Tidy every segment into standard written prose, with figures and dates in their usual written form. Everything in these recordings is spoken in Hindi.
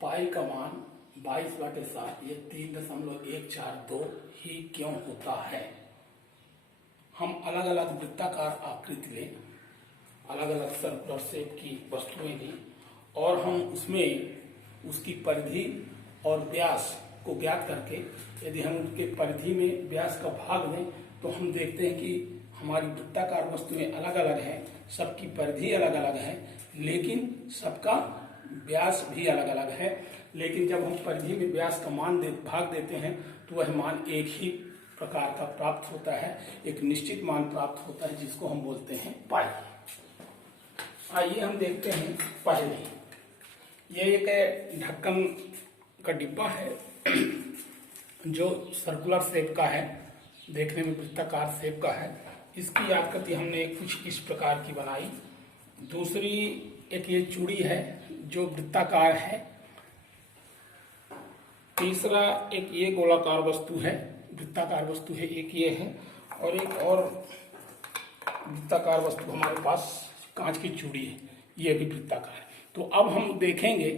पाई का मान 22/7 ये 3.142 ही क्यों होता है। हम अलग अलग वृत्ताकार आकृति लें, अलग अलग सर्कुलर शेप की वस्तुएं लें और हम उसमें उसकी परिधि और व्यास को ज्ञात करके यदि हम उनके परिधि में व्यास का भाग दें तो हम देखते हैं कि हमारी वृत्ताकार वस्तुएं अलग अलग हैं, सबकी परिधि अलग अलग है, लेकिन सबका व्यास भी अलग अलग है। लेकिन जब हम परिधि में व्यास का भाग देते हैं तो वह मान एक ही प्रकार का प्राप्त होता है, एक निश्चित मान प्राप्त होता है जिसको हम बोलते हैं पाई। आइए हम देखते हैं पहले, ये एक ढक्कन का डिब्बा है जो सर्कुलर शेप का है, देखने में वृत्ताकार शेप का है। इसकी आकृति हमने कुछ इस प्रकार की बनाई। दूसरी एक ये चूड़ी है जो वृत्ताकार है। तीसरा एक ये गोलाकार वस्तु है, वृत्ताकार वस्तु है, एक ये है और एक और वृत्ताकार वस्तु हमारे पास कांच की चूड़ी है, ये भी वृत्ताकार है। तो अब हम देखेंगे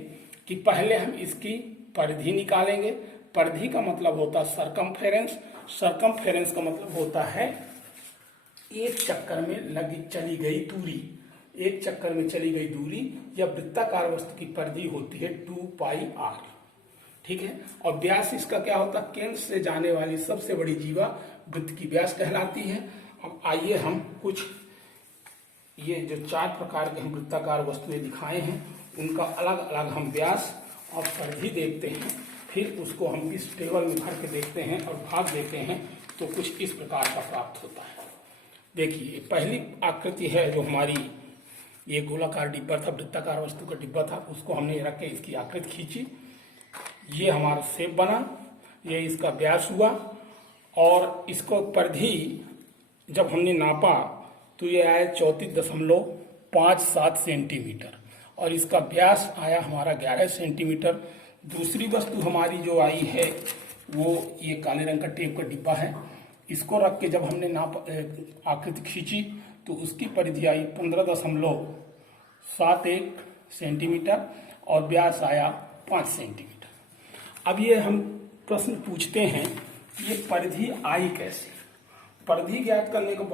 कि पहले हम इसकी परिधि निकालेंगे। परिधि का मतलब होता है सरकमफेरेंस, सरकमफेरेंस का मतलब होता है एक चक्कर में चली गई दूरी, एक चक्कर में चली गई दूरी या वृत्ताकार वस्तु की परिधि होती है 2πr, ठीक है। और व्यास इसका क्या होता है, केंद्र से जाने वाली सबसे बड़ी जीवा वृत्त की व्यास कहलाती है। अब आइए हम कुछ ये जो 4 प्रकार के हम वृत्ताकार वस्तुएं दिखाए हैं उनका अलग अलग हम व्यास और परिधि देखते हैं, फिर उसको हम इस टेबल में भर के देखते हैं और भाग देते हैं तो कुछ इस प्रकार का प्राप्त होता है। देखिए पहली आकृति है जो हमारी ये गोलाकार डिब्बा था, वृत्ताकार वस्तु का डिब्बा था, उसको हमने रख के इसकी आकृति खींची, ये हमारा शेप बना, ये इसका व्यास हुआ और इसको परिधि जब हमने नापा तो ये आया 34.57 सेंटीमीटर और इसका व्यास आया हमारा 11 सेंटीमीटर। दूसरी वस्तु हमारी जो आई है वो ये काले रंग का टेप का डिब्बा है, इसको रख के जब हमने आकृति खींची तो उसकी परिधि आई 15.71 सेंटीमीटर और व्यास आया 5 सेंटीमीटर। अब ये हम प्रश्न पूछते हैं ये परिधि आई कैसे। परिधि ज्ञात करने का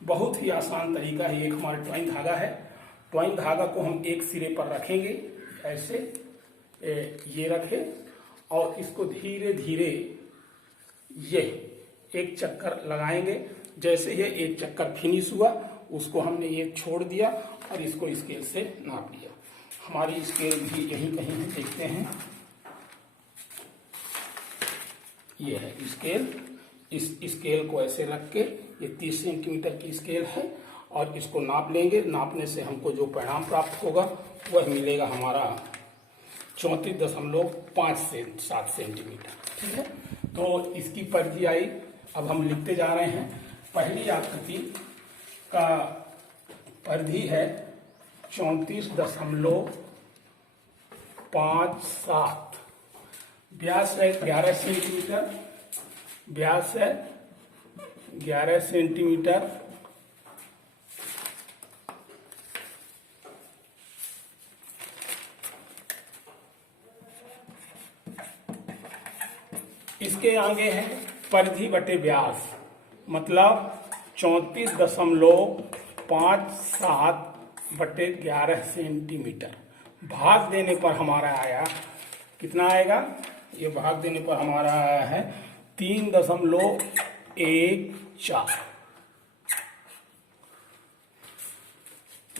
बहुत ही आसान तरीका है। एक हमारा ड्राइंग धागा है, ड्राइंग धागा को हम एक सिरे पर रखेंगे, ऐसे ये रखें और इसको धीरे धीरे ये एक चक्कर लगाएंगे। जैसे ये एक चक्कर फिनिश हुआ उसको हमने ये छोड़ दिया और इसको स्केल से नाप लिया। हमारी स्केल भी यहीं कहीं है, देखते हैं, ये है स्केल। इस स्केल को ऐसे रख के ये 30 सेंटीमीटर की स्केल है और इसको नाप लेंगे। नापने से हमको जो परिणाम प्राप्त होगा वह मिलेगा हमारा 34.57 सेंटीमीटर, ठीक है। तो इसकी परिधि आई। अब हम लिखते जा रहे हैं। पहली आकृति का परिधि है 34.57, व्यास है 11 सेंटीमीटर, व्यास है 11 सेंटीमीटर। इसके आगे है परिधि बटे व्यास, मतलब 34.57 बटे 11 सेंटीमीटर। भाग देने पर हमारा आया कितना आएगा, ये भाग देने पर हमारा आया है 3.14।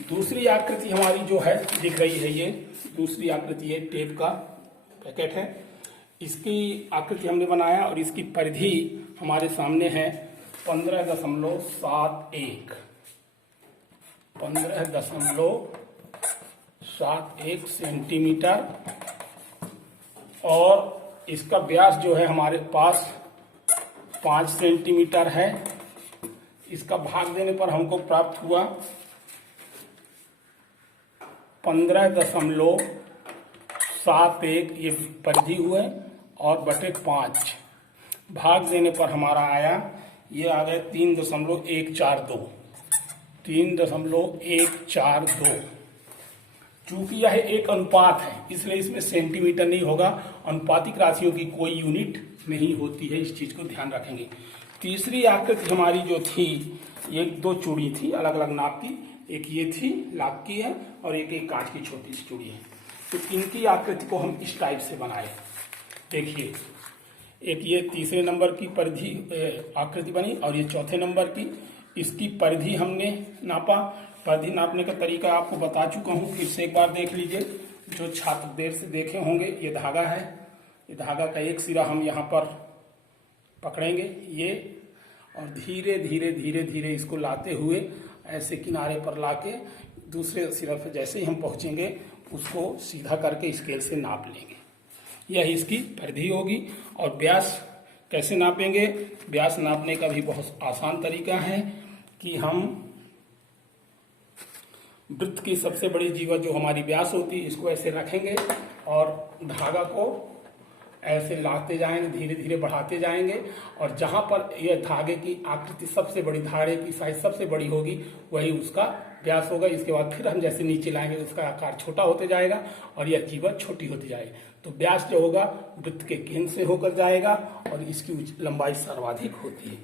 दूसरी आकृति हमारी जो है दिख रही है, ये दूसरी आकृति है, टेप का पैकेट है, इसकी आकृति हमने बनाया और इसकी परिधि हमारे सामने है 15.71 सेंटीमीटर और इसका व्यास जो है हमारे पास 5 सेंटीमीटर है। इसका भाग देने पर हमको प्राप्त हुआ 15.71, ये परिधि हुए और बटे 5, भाग देने पर हमारा आया, ये आ गया 3.142। चूंकि यह एक अनुपात है इसलिए इसमें सेंटीमीटर नहीं होगा, अनुपातिक राशियों की कोई यूनिट नहीं होती है, इस चीज को ध्यान रखेंगे। तीसरी आकृति हमारी जो थी, ये दो चूड़ी थी अलग अलग नाप की, एक ये थी लाख की है और एक कांच की छोटी सी चूड़ी है। तो इनकी आकृति को हम इस टाइप से बनाए। देखिए, एक ये तीसरे नंबर की परिधि आकृति बनी और ये चौथे नंबर की, इसकी परिधि हमने नापा। परिधि नापने का तरीका आपको बता चुका हूँ, फिर से एक बार देख लीजिए। जो छात्र देर से देखे होंगे, ये धागा है, ये धागा का एक सिरा हम यहाँ पर पकड़ेंगे ये, और धीरे धीरे धीरे धीरे इसको लाते हुए ऐसे किनारे पर लाके दूसरे सिरे पर जैसे ही हम पहुँचेंगे उसको सीधा करके स्केल से नाप लेंगे। यह इसकी परिधि होगी। और व्यास कैसे नापेंगे? व्यास नापने का भी बहुत आसान तरीका है कि हम वृत्त की सबसे बड़ी जीवा जो हमारी व्यास होती है इसको ऐसे रखेंगे और धागा को ऐसे लाते जाएंगे, धीरे धीरे बढ़ाते जाएंगे, और जहां पर यह धागे की आकृति सबसे बड़ी, धागे की साइज सबसे बड़ी होगी वही उसका व्यास होगा। इसके बाद फिर हम जैसे नीचे लाएंगे उसका आकार छोटा होते जाएगा और यह जीवा छोटी होती जाएगी। तो व्यास जो होगा वृत्त के केंद्र से होकर जाएगा और इसकी लंबाई सर्वाधिक होती है।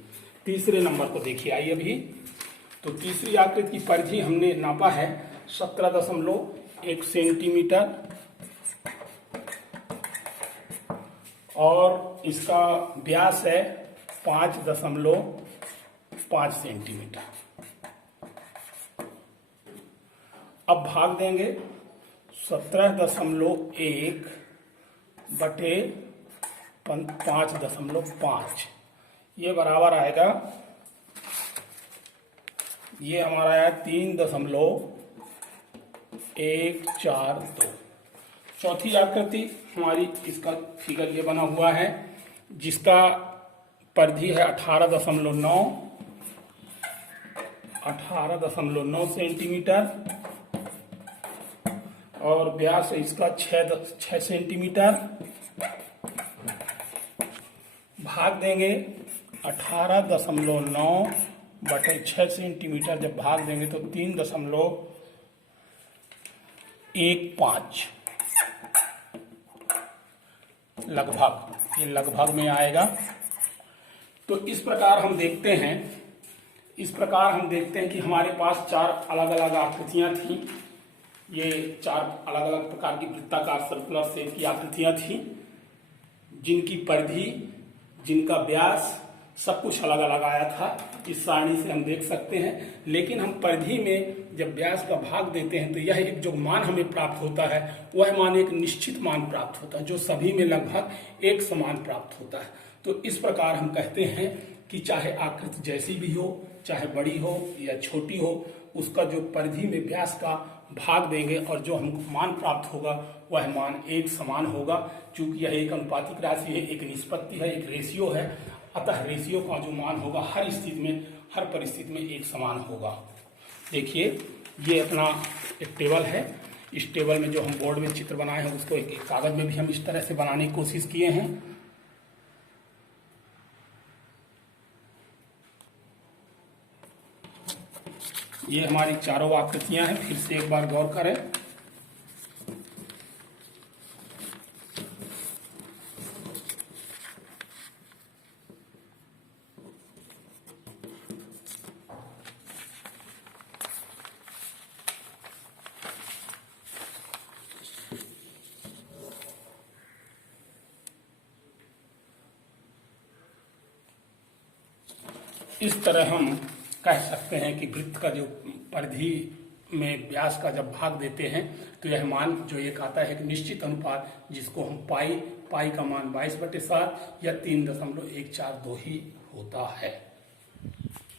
तीसरे नंबर को देखिए, आइए अभी। तो तीसरी आकृति की परिधि हमने नापा है 17.1 सेंटीमीटर और इसका व्यास है 5.5 सेंटीमीटर। अब भाग देंगे 17.1 बटे 5.5, ये बराबर आएगा, ये हमारा है 3.142। चौथी आकृति हमारी, इसका फिगर ये बना हुआ है जिसका परिधि है 18.9 सेंटीमीटर और व्यास है इसका 6 सेंटीमीटर। भाग देंगे 18.9 बटे 6 सेंटीमीटर, जब भाग देंगे तो 3.15 लगभग, ये लगभग में आएगा। तो इस प्रकार हम देखते हैं कि हमारे पास 4 अलग अलग आकृतियां थी। ये 4 अलग अलग प्रकार की वृत्ताकार सर्कुलर शेप की आकृतियां थी जिनकी परिधि, जिनका व्यास सब कुछ अलग अलग आया था। इस सारणी से हम देख सकते हैं। लेकिन हम परिधि में जब व्यास का भाग देते हैं तो यह एक जो मान हमें प्राप्त होता है वह मान एक निश्चित मान प्राप्त होता है जो सभी में लगभग एक समान प्राप्त होता है। तो इस प्रकार हम कहते हैं कि चाहे आकृति जैसी भी हो, चाहे बड़ी हो या छोटी हो, उसका जो परिधि में व्यास का भाग देंगे और जो हमको मान प्राप्त होगा वह मान एक समान होगा। चूंकि यह एक अनुपातिक राशि है, एक निष्पत्ति है, एक रेशियो है, अतः रेशियो का जो मान होगा हर स्थिति में, हर परिस्थिति में एक समान होगा। देखिए, ये अपना एक टेबल है। इस टेबल में जो हम बोर्ड में चित्र बनाए हैं उसको एक कागज में भी हम इस तरह से बनाने की कोशिश किए हैं। ये हमारी चारों आकृतियां हैं, फिर से एक बार गौर करें। इस तरह हम कह सकते हैं कि वृत्त का जो परिधि में व्यास का जब भाग देते हैं तो यह मान जो एक आता है एक निश्चित अनुपात, जिसको हम पाई का मान 22/7 या 3.142 ही होता है।